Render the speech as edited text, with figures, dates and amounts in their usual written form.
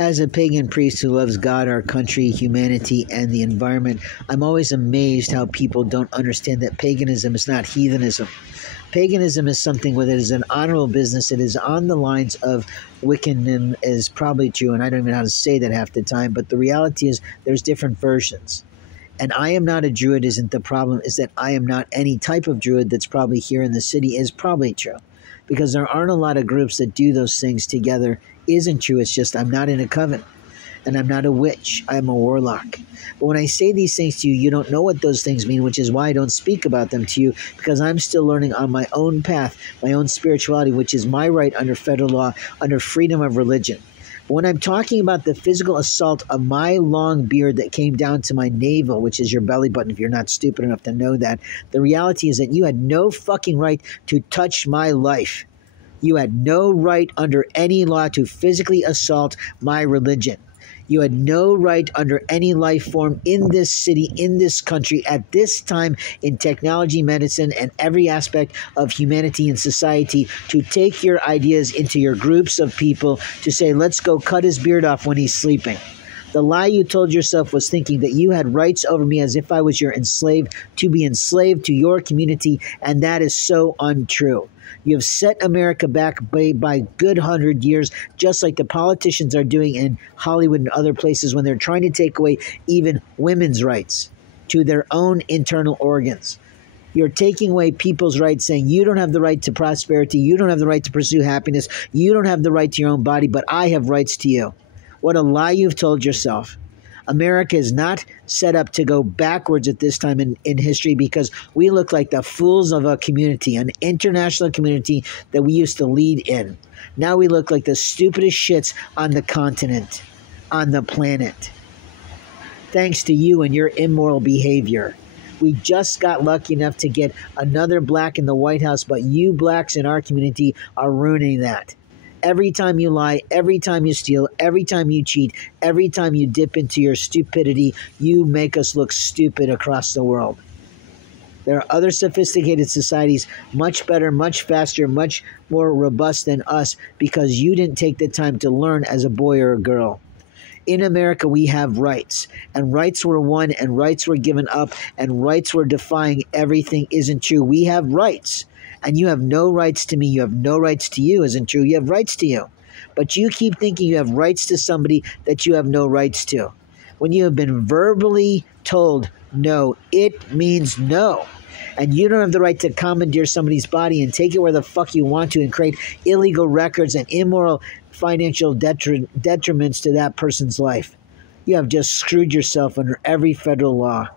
As a pagan priest who loves God, our country, humanity, and the environment, I'm always amazed how people don't understand that paganism is not heathenism. Paganism is something where it is an honorable business. It is on the lines of Wiccanism is probably true, and I don't even know how to say that half the time, but the reality is there's different versions. And I am not a druid isn't the problem, is that I am not any type of druid that's probably here in the city is probably true. Because there aren't a lot of groups that do those things together isn't true. It's just I'm not in a coven. And I'm not a witch. I'm a warlock. But when I say these things to you, you don't know what those things mean, which is why I don't speak about them to you, because I'm still learning on my own path, my own spirituality, which is my right under federal law, under freedom of religion. But when I'm talking about the physical assault of my long beard that came down to my navel, which is your belly button, if you're not stupid enough to know that, the reality is that you had no fucking right to touch my life. You had no right under any law to physically assault my religion. You had no right under any life form in this city, in this country, at this time in technology, medicine, and every aspect of humanity and society to take your ideas into your groups of people to say, let's go cut his beard off when he's sleeping. The lie you told yourself was thinking that you had rights over me as if I was your enslaved, to be enslaved to your community, and that is so untrue. You have set America back by good 100 years, just like the politicians are doing in Hollywood and other places when they're trying to take away even women's rights to their own internal organs. You're taking away people's rights, saying you don't have the right to prosperity, you don't have the right to pursue happiness, you don't have the right to your own body, but I have rights to you. What a lie you've told yourself. America is not set up to go backwards at this time in history because we look like the fools of a community, an international community that we used to lead in. Now we look like the stupidest shits on the continent, on the planet. Thanks to you and your immoral behavior. We just got lucky enough to get another black in the White House, but you blacks in our community are ruining that. Every time you lie, every time you steal, every time you cheat, every time you dip into your stupidity, you make us look stupid across the world. There are other sophisticated societies much better, much faster, much more robust than us because you didn't take the time to learn as a boy or a girl. In America, we have rights, and rights were won, and rights were given up, and rights were defying everything isn't true. We have rights. And you have no rights to me. You have no rights to you, isn't true. You have rights to you. But you keep thinking you have rights to somebody that you have no rights to. When you have been verbally told no, it means no. And you don't have the right to commandeer somebody's body and take it where the fuck you want to and create illegal records and immoral financial detriments to that person's life. You have just screwed yourself under every federal law.